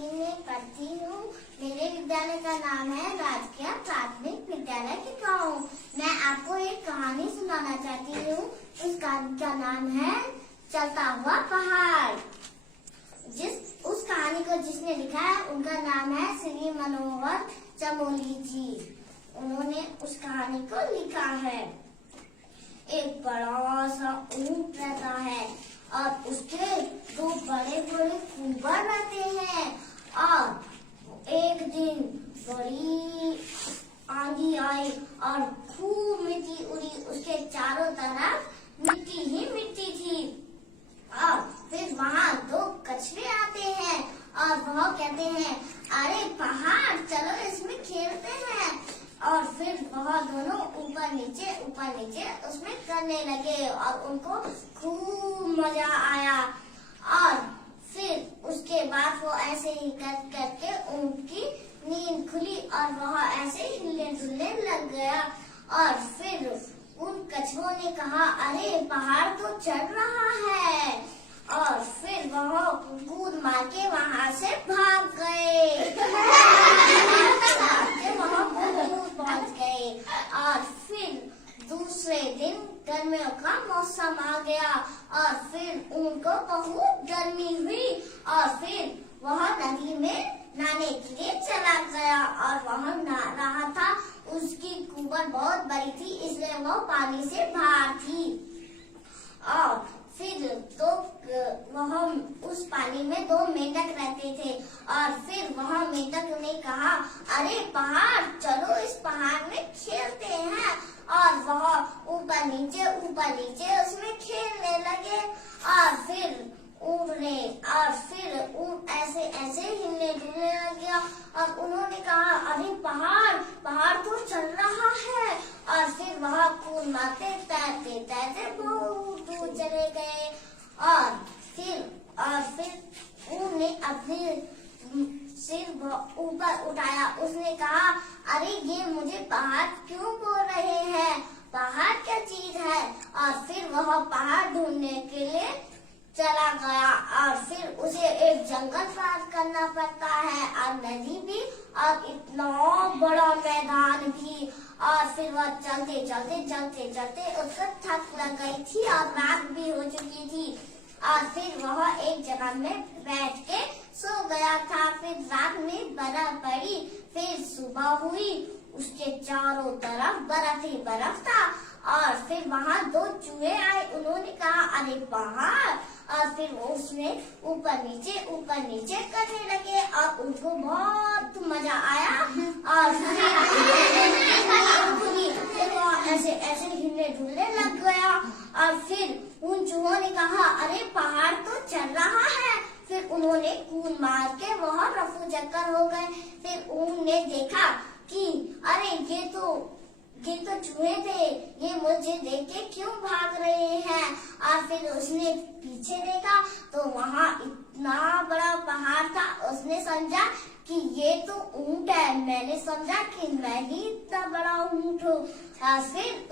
3 में पढ़ती हूँ। मेरे विद्यालय का नाम है राजकीय प्राथमिक विद्यालय टिकाऊ। मैं आपको एक कहानी सुनाना चाहती हूँ। उस कहानी का नाम है चलता हुआ पहाड़। उस कहानी को जिसने लिखा है उनका नाम है श्री मनोहर चमोली जी। उन्होंने उस कहानी को लिखा है। एक बड़ा सा ऊंट रहता है और उसके 2 बड़े बड़े कुंबर रहते हैं। और एक दिन बड़ी आंधी आई और खूब मिट्टी उड़ी। उसके चारों तरफ मिट्टी ही मिट्टी थी। और फिर वहाँ 2 कछुए आते हैं और वह कहते हैं, अरे पहाड़ चलो इसमें खेलते हैं। और फिर वह दोनों ऊपर नीचे उसमें करने लगे और उनको खूब मजा आया। और फिर उसके बाद वो ऐसे ही करके उनकी नींद खुली और वह ऐसे हिलने डुलने लग गया। और फिर उन कछुओं ने कहा, अरे पहाड़ तो चढ़ रहा है। और फिर वह कूद मार के वहाँ से भाग गए। पहुंच गए। और फिर दूसरे दिन गर्मियों का मौसम आ गया और फिर उनको बहुत गर्मी हुई। और फिर वह नदी में नहाने के लिए चला गया और वह नहा रहा था। उसकी कुंबर बहुत बड़ी थी इसलिए वह पानी से बाहर थी। और फिर तो वह उस पानी में 2 मेंढक रहते थे। और फिर वह मेंढक ने कहा, अरे पहाड़ चलो इस पहाड़ में खेलते हैं। और वह ऊपर नीचे उसमें खेलने लगे। और फिर ऊँट ऐसे हिलने डुलने लग गया। और उन्होंने कहा, अरे पहाड़ तो चल रहा है। और फिर वह कूद मारते तैरते बहुत दूर चले गए। और फिर ऊँट ने अपने सिर ऊपर उठाया। उसने कहा, अरे ये मुझे पहाड़ क्यों बोल रहे हैं, पहाड़ क्या चीज है। और फिर वह पहाड़ ढूंढने के लिए चला गया। और फिर उसे एक जंगल पार करना पड़ता है और नदी भी और इतना बड़ा मैदान भी। और फिर वह चलते उसको थक लग गई थी और रात भी हो चुकी थी। और फिर वह एक जगह में बैठ के सो गया था। फिर रात में बर्फ पड़ी। फिर सुबह हुई, उसके चारों तरफ बर्फ ही बर्फ था। और फिर वहाँ 2 चूहे आए। उन्होंने कहा, अरे पहाड़। और फिर उसमें ऊपर नीचे करने लगे और उनको बहुत मजा आया। और फिर ऐसे हिलने डुलने लग गया। और फिर उन चूहों ने कहा, अरे पहाड़ तो चल रहा है। फिर उन्होंने कूद मार के वह रफू चक्कर हो गए। फिर उन्होंने देखा कि अरे ये तो चूहे थे, ये मुझे देख के क्यों भाग रहे हैं। और फिर उसने पीछे देखा तो वहाँ इतना बड़ा पहाड़ था। उसने समझा कि ये तो ऊंट है। मैंने समझा कि मैं ही इतना बड़ा ऊंट हूँ। और फिर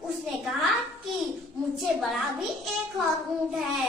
उसने कहा कि मुझसे बड़ा भी एक और ऊंट है।